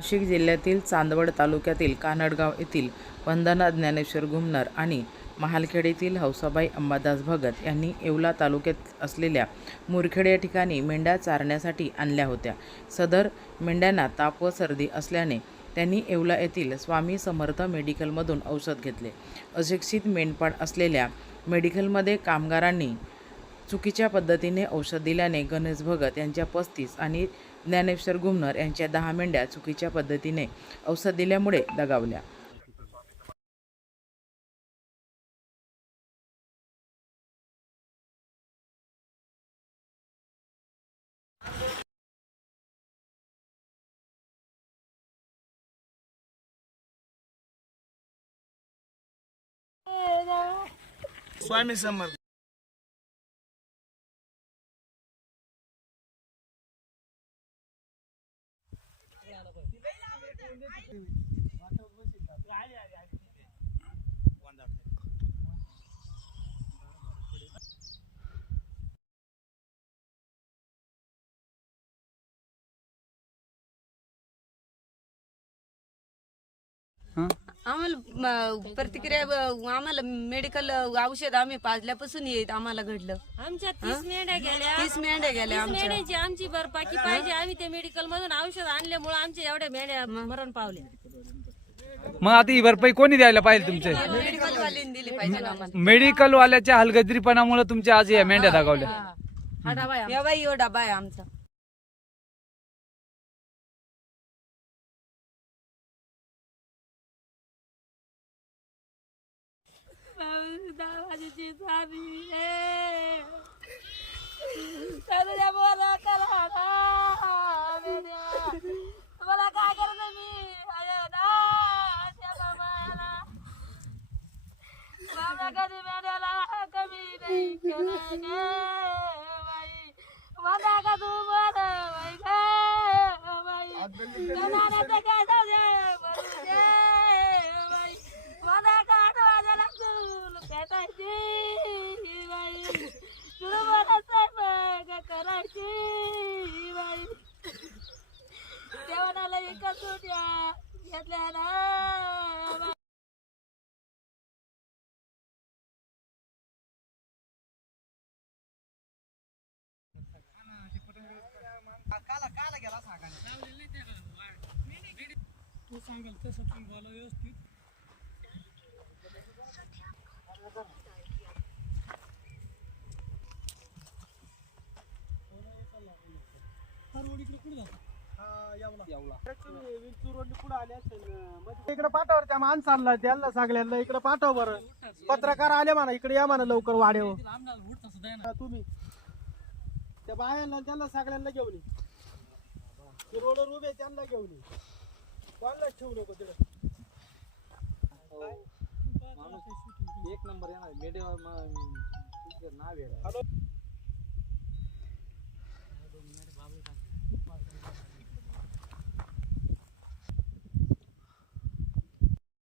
नाशिक जिल्ह्यातील चांदवड तालुक्यातील कानडगाव येथील वंदना ज्ञानेश्वर घुमनर आणि महालखेडीतील हौसाबाई अंबादास भगत यांनी येवला तालुक्यात असलेल्या मुरखेड या ठिकाणी मेंढ्या चारण्यासाठी आणल्या होत्या. सदर मेंढ्यांना ताप व सर्दी असल्याने त्यांनी येवला येथील स्वामी समर्थ मेडिकलमधून औषध घेतले. अशिक्षित मेंढपाळ असलेल्या मेडिकलमध्ये कामगारांनी चुकीच्या पद्धतीने औषध दिल्याने गणेश भगत यांच्या पस्तीस आणि ज्ञानेश्वर गुमनर यांच्या दहा मेंढ्या चुकीच्या पद्धतीने औषध दिल्यामुळे दगावल्या. स्वामी समर्थ. हां? आम्हाला म, प्रतिक्रिया ब- आम्हाला मेडिकल औषध आम्ही पाजल्यापासून येत आम्हाला घडलं. आमच्या तीस मेंढ्या गेल्या. तीस मेंढ्या गेल्या तीस आमच्या. मेंढ्यांची आमची भरपाकी पाहिजे. आम्ही त्या मेडिकल मधून औषध आणल्यामुळे आमच्या एवढ्या मेंढ्या मरण पावल्या. मग आता ही भरपाई कोणी द्यायला पाहिजे तुमचे? मेडिकल वाल्यांनी दिली पाहिजे ना आम्हाला. मेडिकल वाल्याच्या हलगजरीपणामुळे तुमच्या आज या मेंढ्या दागावल्या. हा. डाबा यो डबा आहे आमचा. दावाजीची रे. बोला करा ना, काय करायचं मी? माझ्या कधी कमी नाही केलं इकडे पाठव त्या माणसाला त्यांना सगळ्यांना इकडे पाठव बरं. पत्रकार आले म्हणा इकडे या म्हणा लवकर वाढेव हा, तुम्ही. त्या बायांना त्यांना सगळ्यांना घेऊन ये. ते रोडवर उभे त्यांना घेऊन ये. कोणालाच ठेवू नको तिकडे. एक नंबर येणार मीडिया नाव आहे. हॅलो.